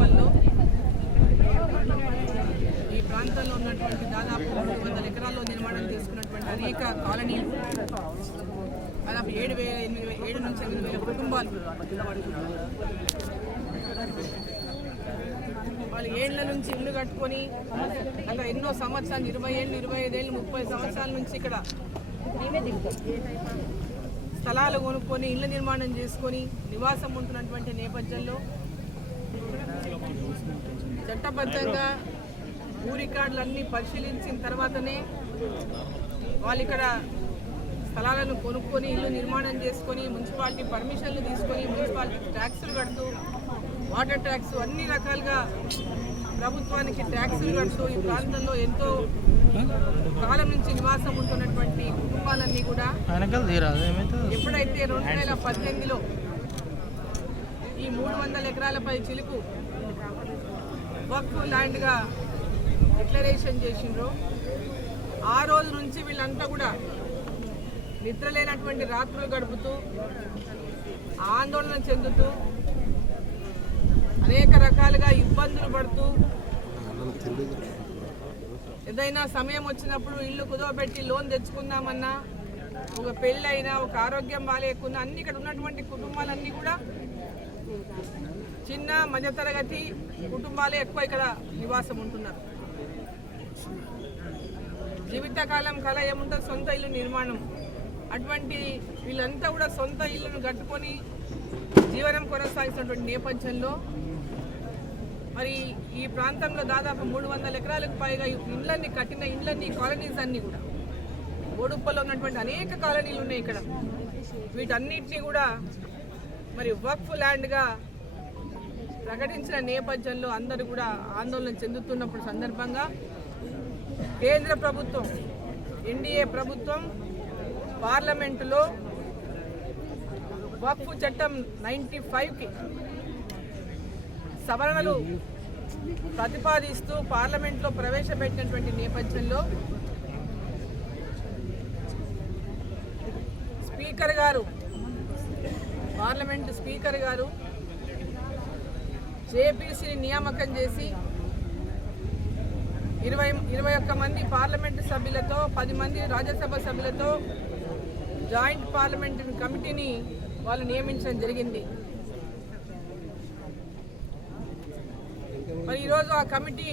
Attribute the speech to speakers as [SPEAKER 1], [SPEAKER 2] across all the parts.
[SPEAKER 1] బోడుప్పల్లో ఈ ప్రాంతంలో ఉన్నటువంటి దాదాపు మూడు వందల ఎకరాల్లో నిర్మాణం చేసుకున్నటువంటి అనేక కాలనీలు దాదాపు ఏడు వేల ఎనిమిది వేల ఏడు నుంచి ఎనిమిది వేల కుటుంబాలు వాళ్ళు ఏళ్ళ నుంచి ఇల్లు కట్టుకొని అలా ఎన్నో సంవత్సరాలు ఇరవై ఏళ్ళు ఇరవై ఐదేళ్ళు ముప్పై సంవత్సరాల నుంచి ఇక్కడ స్థలాలు కొనుక్కొని ఇళ్ళ నిర్మాణం చేసుకొని నివాసం ఉంటున్నటువంటి నేపథ్యంలో చట్టబద్ధంగా భూ రికార్డులన్నీ పరిశీలించిన తర్వాతనే వాళ్ళు ఇక్కడ స్థలాలను కొనుక్కొని ఇల్లు నిర్మాణం చేసుకొని మున్సిపాలిటీ పర్మిషన్లు తీసుకొని మున్సిపాలిటీ ట్యాక్సులు కడుతూ వాటర్ ట్యాక్స్ అన్ని రకాలుగా ప్రభుత్వానికి ట్యాక్సులు కడుతూ ఈ ప్రాంతంలో ఎంతో కాలం నుంచి నివాసం ఉంటున్నటువంటి కుటుంబాలన్నీ కూడా ఎప్పుడైతే రెండు వేల పద్దెనిమిదిలో మూడు వందల ఎకరాలపై చిలుకు వక్ఫ్ ల్యాండ్గా డిక్లరేషన్ చేసిండ్రు. ఆ రోజు నుంచి వీళ్ళంతా కూడా నిద్రలేనటువంటి రాత్రులు గడుపుతూ ఆందోళన చెందుతూ అనేక రకాలుగా ఇబ్బందులు పడుతూ ఏదైనా సమయం వచ్చినప్పుడు ఇల్లు కుదవబెట్టి లోన్ తెచ్చుకుందామన్నా ఒక పెళ్ళైనా ఒక ఆరోగ్యం బాగాలేకున్నా అన్ని ఇక్కడ ఉన్నటువంటి కుటుంబాలన్నీ కూడా చిన్న మధ్యతరగతి కుటుంబాలే ఎక్కువ ఇక్కడ నివాసం ఉంటున్నారు. జీవితకాలం కళ ఏముంటుంది సొంత ఇల్లు నిర్మాణం. అటువంటి వీళ్ళంతా కూడా సొంత ఇల్లును కట్టుకొని జీవనం కొనసాగిస్తున్నటువంటి నేపథ్యంలో మరి ఈ ప్రాంతంలో దాదాపు మూడు వందల ఎకరాలకు పైగా ఇండ్లన్నీ కట్టిన ఇండ్లన్నీ కాలనీస్ అన్నీ కూడా. ఓడుప్పలో ఉన్నటువంటి అనేక కాలనీలు ఉన్నాయి ఇక్కడ. వీటన్నిటినీ కూడా మరి వక్ఫ్ ల్యాండ్గా ప్రకటించిన నేపథ్యంలో అందరూ కూడా ఆందోళన చెందుతున్నప్పుడు సందర్భంగా కేంద్ర ప్రభుత్వం ఎన్డీఏ ప్రభుత్వం పార్లమెంటులో వక్ఫ్ చట్టం నైంటీ ఫైవ్కి సవరణలు ప్రతిపాదిస్తూ పార్లమెంట్లో ప్రవేశపెట్టినటువంటి నేపథ్యంలో స్పీకర్ గారు పార్లమెంట్ స్పీకర్ గారు జేపీసీని నియామకం చేసి ఇరవై ఇరవై ఒక్క మంది పార్లమెంటు సభ్యులతో పది మంది రాజ్యసభ సభ్యులతో జాయింట్ పార్లమెంటరీ కమిటీని వాళ్ళు నియమించడం జరిగింది. మరి ఈరోజు ఆ కమిటీ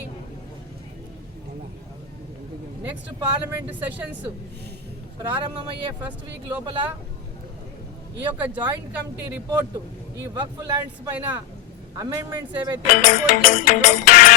[SPEAKER 1] నెక్స్ట్ పార్లమెంట్ సెషన్స్ ప్రారంభమయ్యే ఫస్ట్ వీక్ లోపల ఈ యొక్క జాయింట్ కమిటీ రిపోర్టు ఈ వక్ఫ్ ల్యాండ్స్ పైన అమెండ్మెంట్స్ ఏవైతే